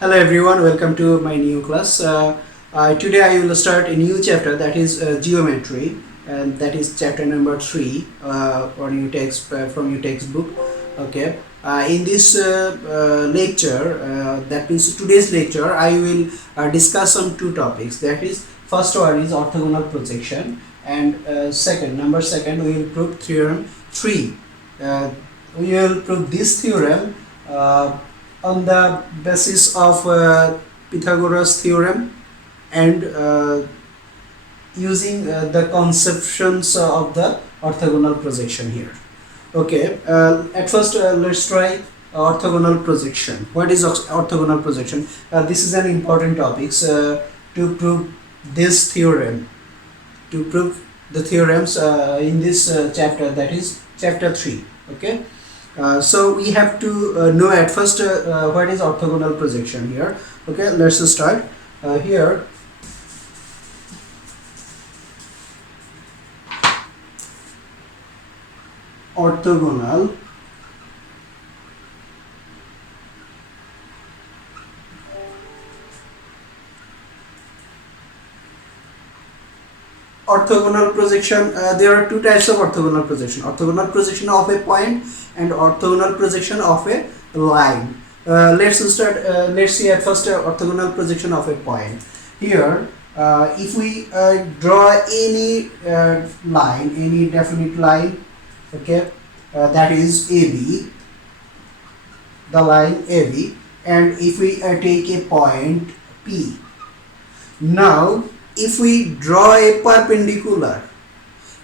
Hello everyone, welcome to my new class. Today I will start a new chapter, that is geometry, and that is chapter number 3 on your text from your textbook. Okay. In this lecture, that means today's lecture, I will discuss on two topics. That is, first one is orthogonal projection, and number second, we will prove theorem 3. We will prove this theorem on the basis of Pythagoras theorem, and using the conceptions of the orthogonal projection here. Okay, at first let's try orthogonal projection. What is orthogonal projection? This is an important topic to prove this theorem, to prove the theorems in this chapter, that is chapter 3. Okay. So we have to know at first what is orthogonal projection here. Okay, let's start here. Orthogonal projection, there are two types of orthogonal projection: orthogonal projection of a point and orthogonal projection of a line. Let's see at first orthogonal projection of a point. Here if we draw any line, any definite line, okay, that is AB, the line AB, and if we take a point P. Now if we draw a perpendicular,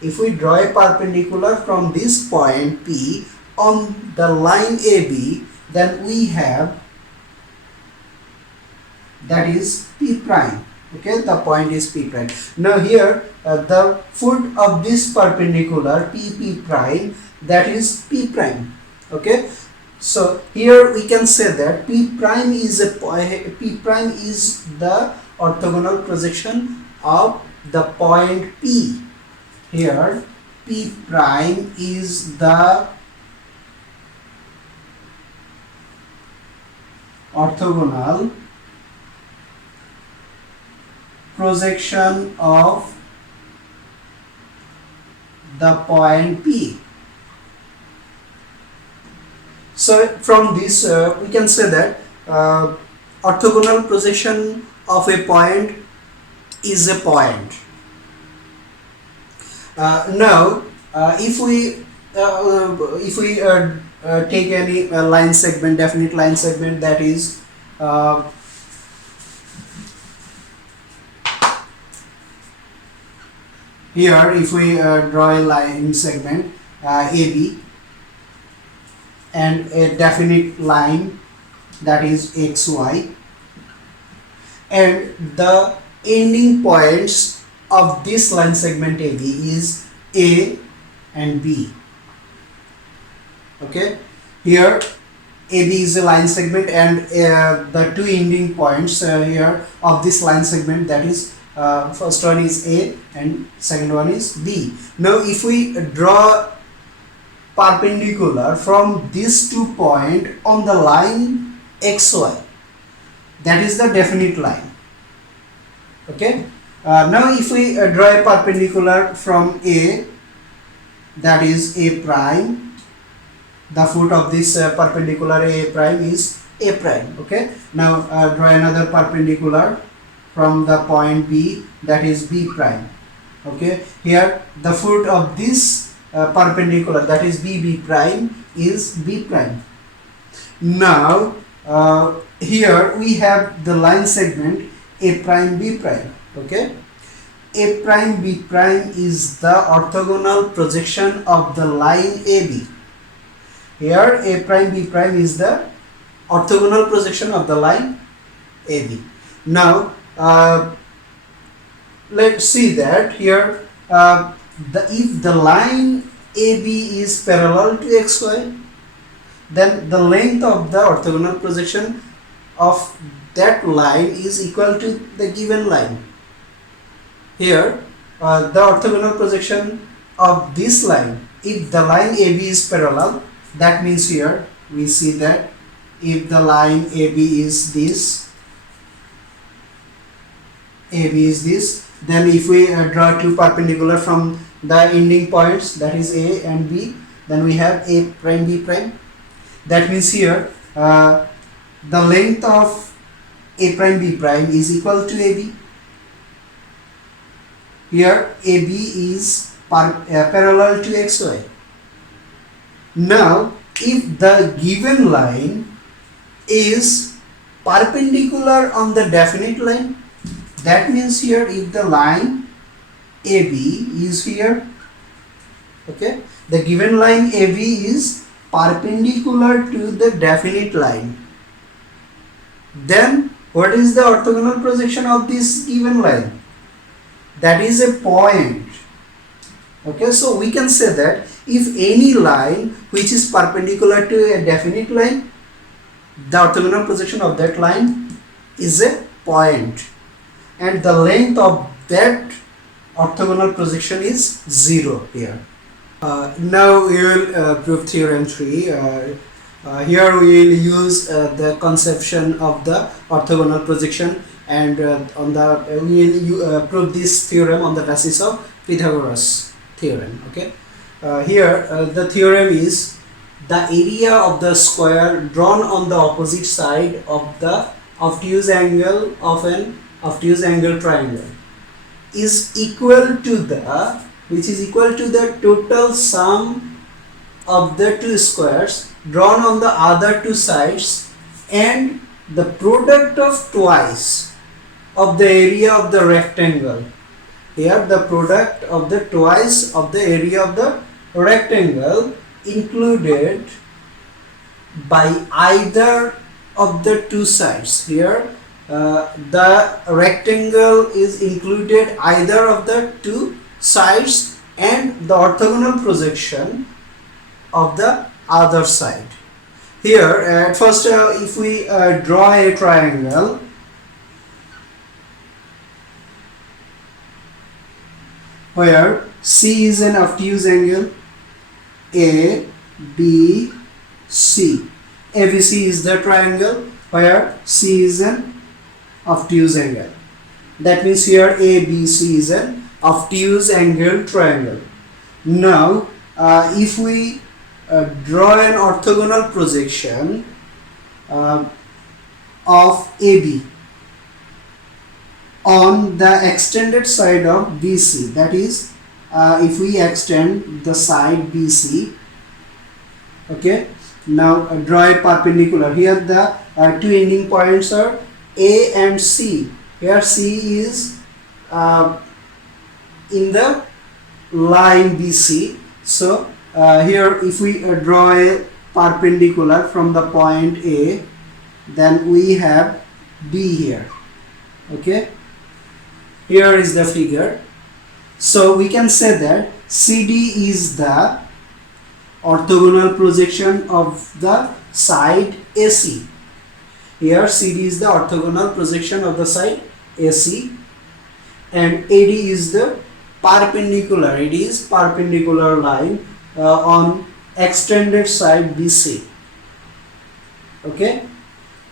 from this point P on the line AB, then we have, that is P prime. Okay, the point is P prime. Now here the foot of this perpendicular P prime, that is P prime. Okay, so here we can say that P prime is the orthogonal projection of the point P. Here P prime is the orthogonal projection of the point P. So from this we can say that orthogonal projection of a point is a point. Now if we take any line segment, definite line segment, that is here if we draw a line segment AB and a definite line, that is XY, and the ending points of this line segment AB is A and B. Okay, here AB is a line segment, and the two ending points here of this line segment, that is first one is A and second one is B. Now if we draw perpendicular from these 2 points on the line XY, that is the definite line. Okay, now if we draw a perpendicular from A, that is A prime, the foot of this perpendicular A prime is A prime. Okay, now draw another perpendicular from the point B, that is B prime. Okay, here the foot of this perpendicular, that is B prime, is B prime. Now here we have the line segment A prime B prime. Okay, A prime B prime is the orthogonal projection of the line AB. Here A prime B prime is the orthogonal projection of the line AB. Now let's see that here if the line AB is parallel to XY, then the length of the orthogonal projection of that line is equal to the given line. Here the orthogonal projection of this line, if the line AB is parallel, that means here we see that if the line AB is this, AB is this, then if we draw two perpendicular from the ending points, that is A and B, then we have A prime B prime. That means here the length of A prime B prime is equal to AB. Here AB is parallel to XY. Now if the given line is perpendicular on the definite line, that means here if the line AB is here, okay, the given line AB is perpendicular to the definite line, then what is the orthogonal projection of this given line? That is a point. Okay, so we can say that if any line which is perpendicular to a definite line, the orthogonal projection of that line is a point, and the length of that orthogonal projection is 0 here. Now we will prove theorem 3. Here we will use the conception of the orthogonal projection, and we will prove this theorem on the basis of Pythagoras theorem. Okay. Here the theorem is the area of the square drawn on the opposite side of the obtuse angle of an obtuse angle triangle is equal to the, which is equal to the total sum of the two squares drawn on the other two sides and the product of twice of the area of the rectangle. Here the product of the twice of the area of the rectangle included by either of the two sides. Here the rectangle is included either of the two sides and the orthogonal projection of the other side. Here at first if we draw a triangle, where C is an obtuse angle, A, B, C. ABC is the triangle where C is an obtuse angle. That means here ABC is an obtuse angle triangle. Now if we draw an orthogonal projection of AB on the extended side of BC, that is if we extend the side BC, okay, now draw a perpendicular. Here the two ending points are A and C. Here C is in the line BC. So here if we draw a perpendicular from the point A, then we have B here. Okay, here is the figure. So we can say that CD is the orthogonal projection of the side AC. Here CD is the orthogonal projection of the side AC, and AD is the perpendicular. It is perpendicular line on extended side BC. Okay,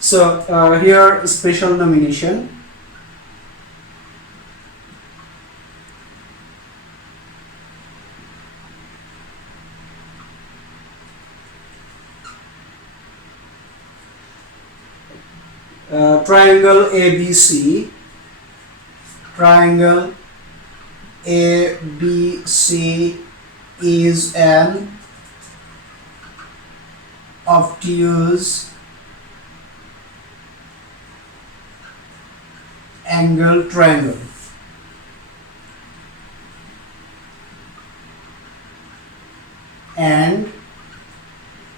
so here special nomination. Triangle ABC, triangle ABC is an obtuse angle triangle. And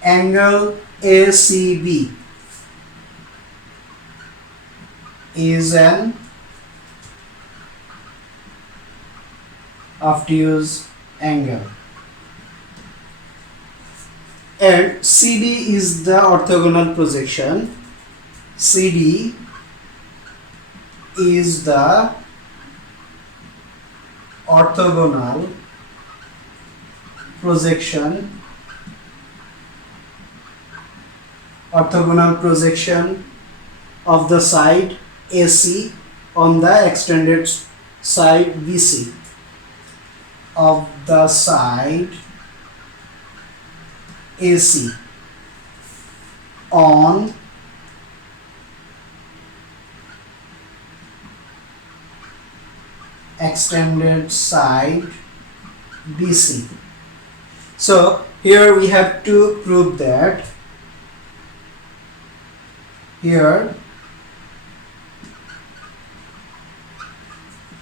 angle ACB is an obtuse angle, and CD is the orthogonal projection. CD is the orthogonal projection orthogonal projection of the side AC on the extended side BC, of the side AC on extended side BC. So here we have to prove that here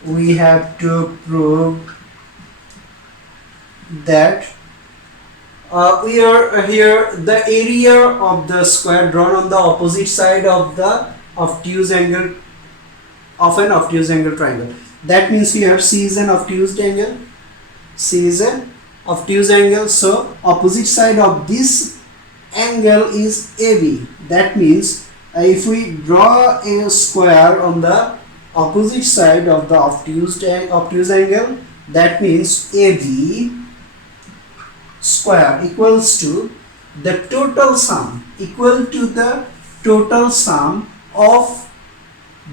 we have to prove that here the area of the square drawn on the opposite side of the obtuse angle of an obtuse angle triangle. That means here C is an obtuse angle. C is an obtuse angle. So opposite side of this angle is AB. That means if we draw a square on the opposite side of the obtuse angle, that means AB square equals to the total sum, equal to the total sum of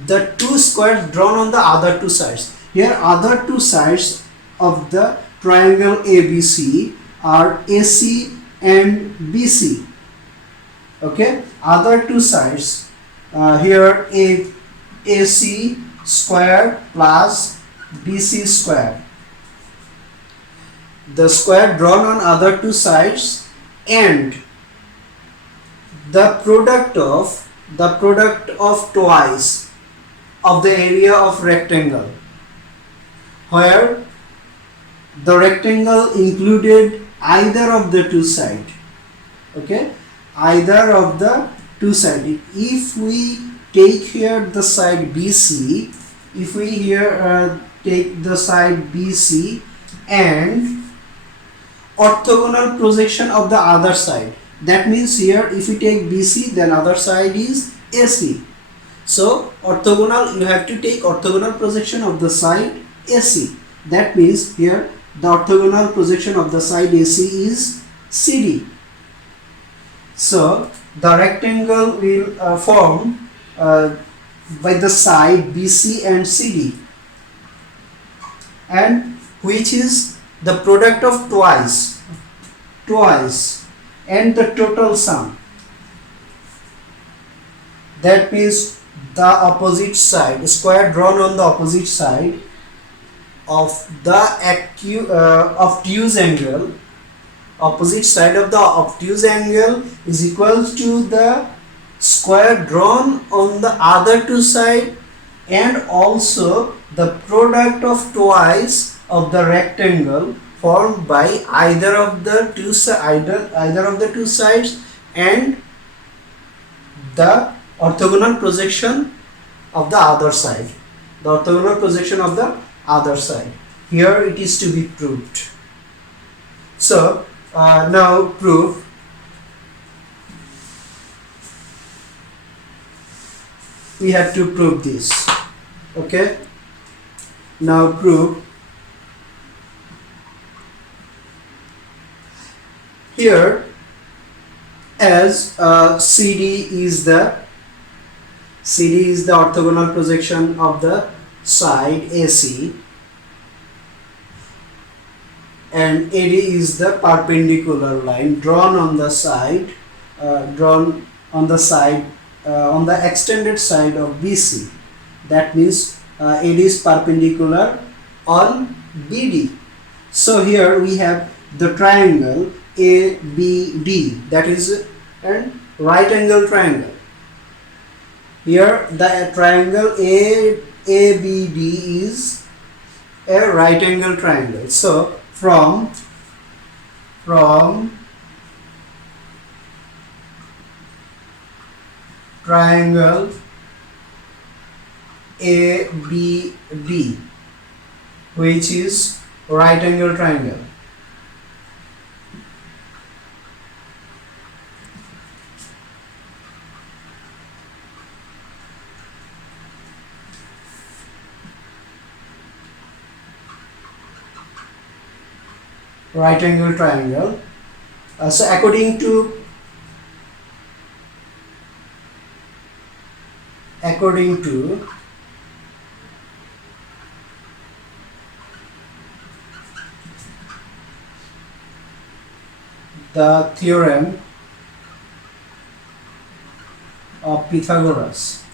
the two squares drawn on the other two sides. Here other two sides of the triangle ABC are AC and BC. Okay, other two sides here AC square plus BC square, the square drawn on other two sides, and the product of twice of the area of rectangle, where the rectangle included either of the two sides. Okay, either of the two sides. If we take here the side BC, if we here take the side BC and orthogonal projection of the other side, that means here if we take BC, then other side is AC. So orthogonal, you have to take orthogonal projection of the side AC. That means here the orthogonal projection of the side AC is CD. So the rectangle will form by the side BC and CD, and which is the product of twice and the total sum. That means the opposite side, square drawn on the opposite side of the obtuse angle, opposite side of the obtuse angle is equal to the square drawn on the other two sides, and also the product of twice of the rectangle formed by either of the two sides and the orthogonal projection of the other side. The orthogonal projection of the other side. Here it is to be proved. So now proof. We have to prove this. Okay. Now prove. Here, as CD is the orthogonal projection of the side AC, and AD is the perpendicular line drawn on the side, on the extended side of BC. That means AD is perpendicular on BD. So here we have the triangle ABD, that is a right angle triangle. Here the triangle ABD is a right angle triangle. So from triangle ABD, which is right angle triangle, right angle triangle. So according to according to the theorem of Pythagoras.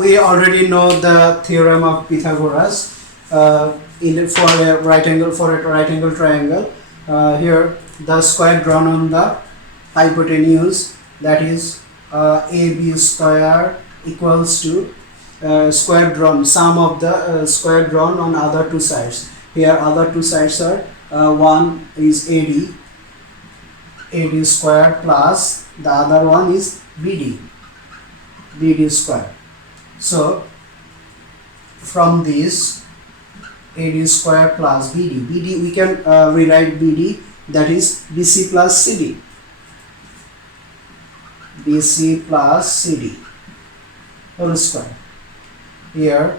We already know the theorem of Pythagoras for a right angle triangle. Here the square drawn on the hypotenuse, that is AB square equals to square drawn, sum of the square drawn on other two sides. Here other two sides are one is AD square plus the other one is BD square. So from this AD square plus BD we can rewrite BD, that is BC plus CD whole square. Here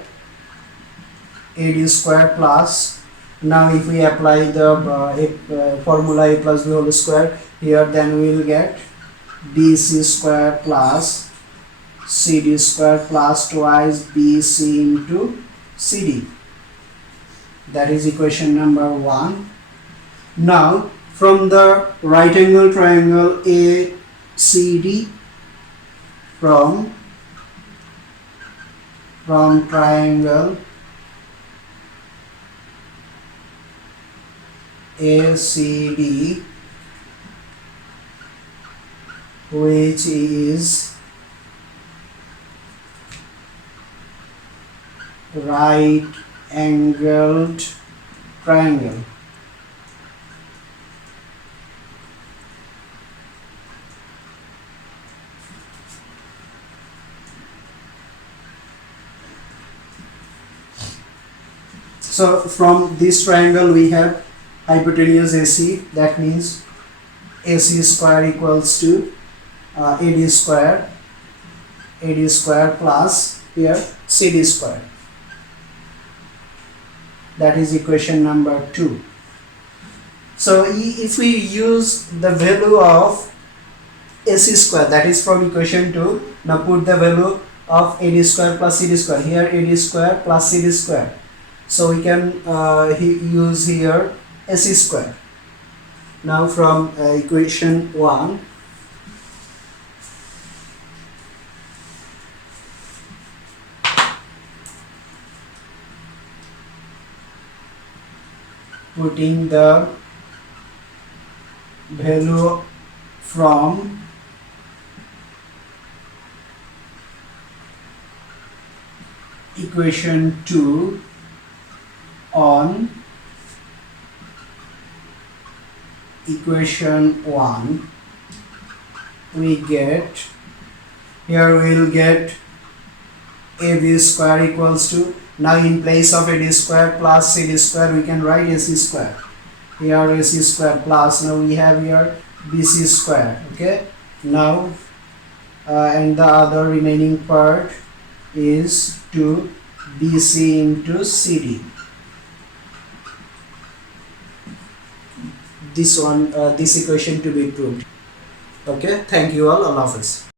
AD square plus, now if we apply the formula A plus B whole square here, then we will get BC square plus CD square plus twice BC into CD. That is equation number 1. Now from the right angle triangle ACD, from triangle ACD, which is right angled triangle, so from this triangle we have hypotenuse AC, that means AC square equals to AD square plus here CD square. That is equation number 2. So if we use the value of AC square, that is from equation 2, now put the value of AD square plus CD square, here AD square plus CD square, so we can use here AC square. Now from equation 1, putting the value from equation 2 on equation 1, we get, here we will get AB square equals to, now in place of AD square plus CD square we can write AC square, here AC square plus, now we have here BC square. Okay, now and the other remaining part is to BC into CD. This equation to be proved. Okay, thank you all. Allah Hafiz.